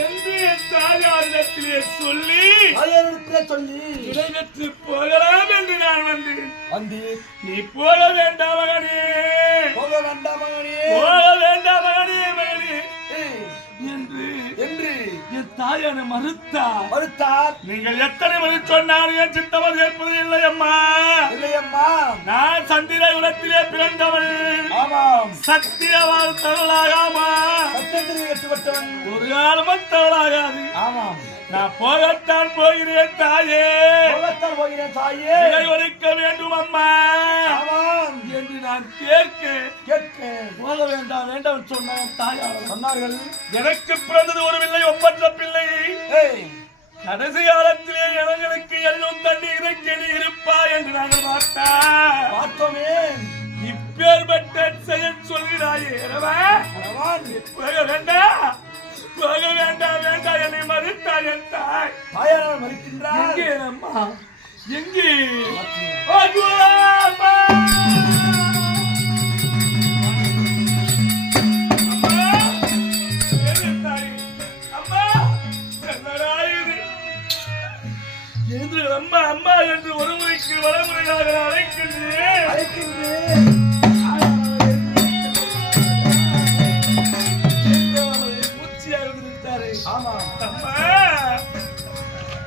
என்று என் தாயாரிடத்திலே சொல்லி சொல்லி விடைபெற்று போகலாம் என்று நான் வந்தேன். வந்து நீ போக வேண்டாம் மகனே. போக வேண்டாம் மகனே. போக வேண்டாம் மகனே மகனே. ஏய், என்று என்று என் தாயான மறுத்தார். மறுத்தார். நீங்கள் எத்தனை மணி சொன்னாலும் என் சித்தவர் கேட்பது இல்லை அம்மா. இல்லையம்மா நான் சந்திர குலத்திலே பிறந்தவள் ஆமாம் சத்தியவாள் தவளாகாமா? சத்தத்திலே கட்டுப்பட்டவன் ஒரு காலமும் தவளாகாது. ஆமாம். நான் போகத்தான் போகிறேன் தாயே. போகத்தான் போகிறேன் தாயே. இதை ஒழிக்க வேண்டும் அம்மா. என்று நான் கேட்க கேட்க போக வேண்டாம் வேண்டாம் சொன்ன தாயார் சொன்னார்கள். எனக்கு பிறந்தது ஒரு பிள்ளை ஒப்பற்ற பிள்ளை. கடைசி காலத்திலே எங்களுக்கு எல்லும் தண்ணீரை கெளி இருப்பா என்று நாங்கள் பார்த்தா பார்த்தோமே. இப்பேற்பட்ட வேண்டாம் வேண்டாம் என்னை மறுத்தாய் என் தாய். தாயாரால் மறுக்கின்றார். அம்மா எங்கே? அம்மா! அம்மா! என்று ஒரு முறைக்கு வடமுறையாக அழைக்கின்றேன். அழைக்கின்றேன்.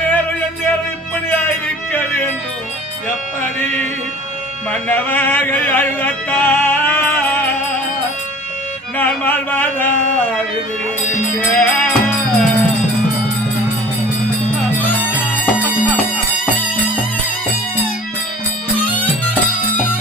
நேரம் என் நேரம் இப்படியாயிருக்க வேண்டும்? எப்படி? மன்னவர்கள் அழுதத்தா நான் வாழ்வாதாக